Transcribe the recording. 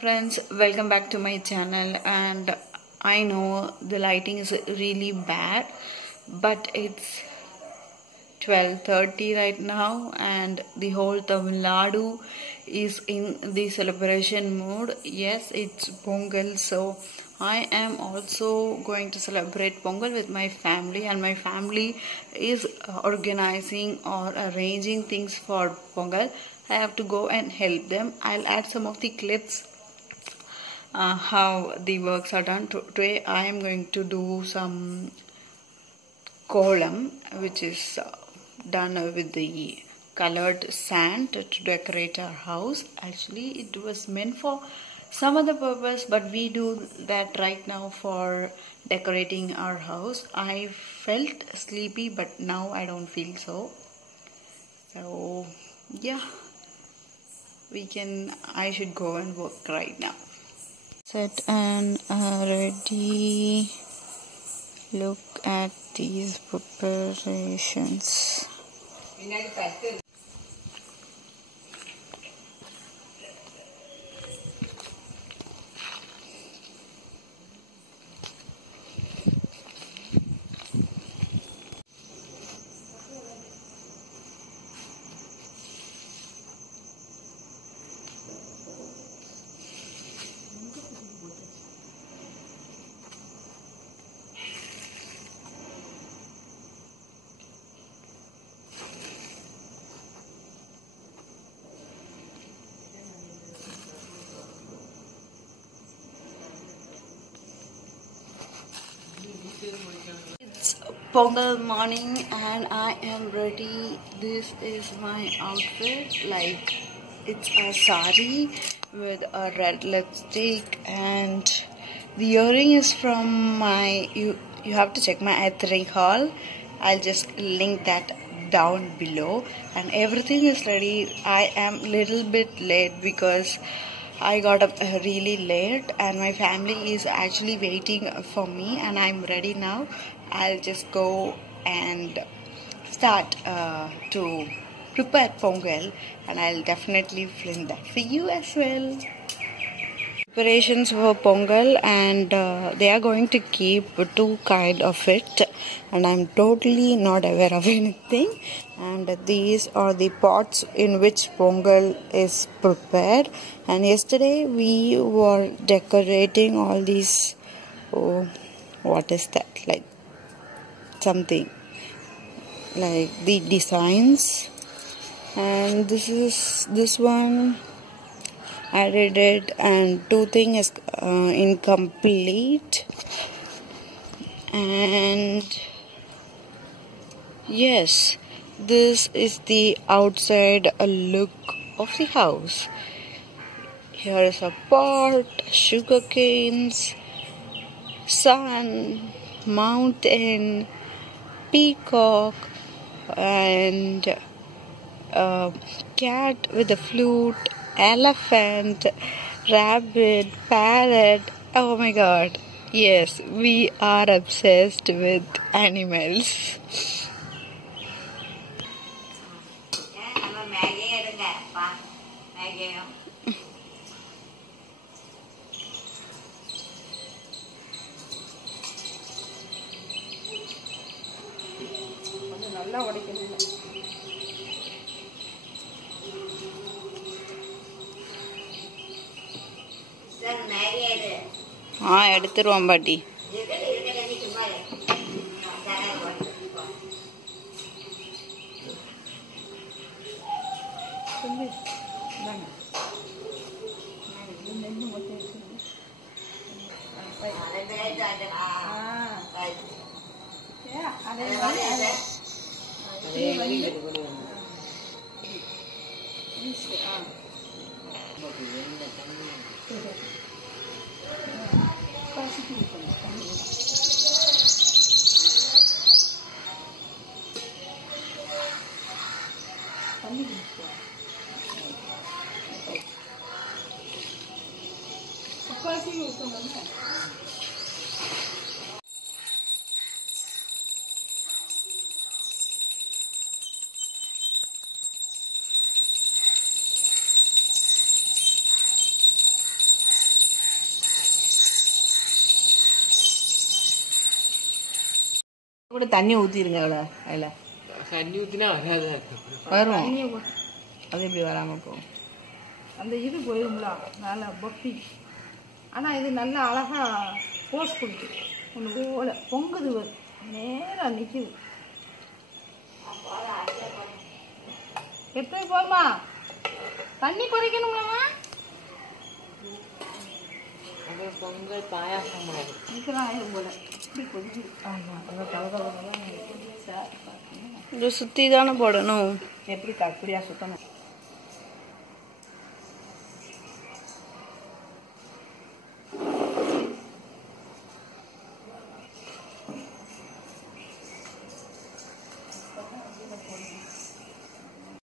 friends, welcome back to my channel. And I know the lighting is really bad, but it's 12:30 right now and the whole Tamil Nadu is in the celebration mood. Yes, it's Pongal, so I am also going to celebrate Pongal with my family, and my family is organizing or arranging things for Pongal. I have to go and help them. I'll add some of the clips how the works are done. Today I am going to do some kolam, which is done with the colored sand to decorate our house. Actually, it was meant for some other purpose, but we do that right now for decorating our house. I felt sleepy, but now I don't feel so. So yeah, I should go and work right now. Set and ready. Look at these preparations. It's Pongal morning and I am ready. This is my outfit. Like, it's a sari with a red lipstick, and the earring is from my you have to check my ethnic haul. I'll just link that down below, and everything is ready. I am little bit late because I got up really late and my family is actually waiting for me, and I'm ready now. I'll just go and start to prepare Pongal, and I'll definitely film that for you as well. Preparations for Pongal, and they are going to keep two kind of it, and I'm totally not aware of anything. And these are the pots in which Pongal is prepared. And yesterday we were decorating all these. Oh, what is that? Like something like the designs. And this one I did it, and two thing is incomplete. And yes, this is the outside look of the house. Here is a pot, sugar canes, sun, mountain, peacock, and a cat with a flute, elephant, rabbit, parrot. Oh my god. Yes, we are obsessed with animals. எடுத்துருவோம் பாட்டி. கூட தண்ணி ஊற்றிடுங்க அவ்வளோ அதில் தண்ணி ஊற்றினா வராது வரும். அது எப்படி வராமல் போகும்? அந்த இது போயிடும்ல நல்லா பொட்டி. ஆனால் இது நல்லா அழகாக போஸ் கொடுக்குது. ஒன்று ஓலை பொங்குது, நேராக நிற்குது. எப்படி போமா தண்ணி குறைக்கணும்லம்மா? பொங்கல் பாயாசம் இதெல்லாம் ஆயிடும் போல இப்படி கொதிக்குது. இது சுற்றி தானே போடணும். எப்படி அப்படியா சுத்தணும்?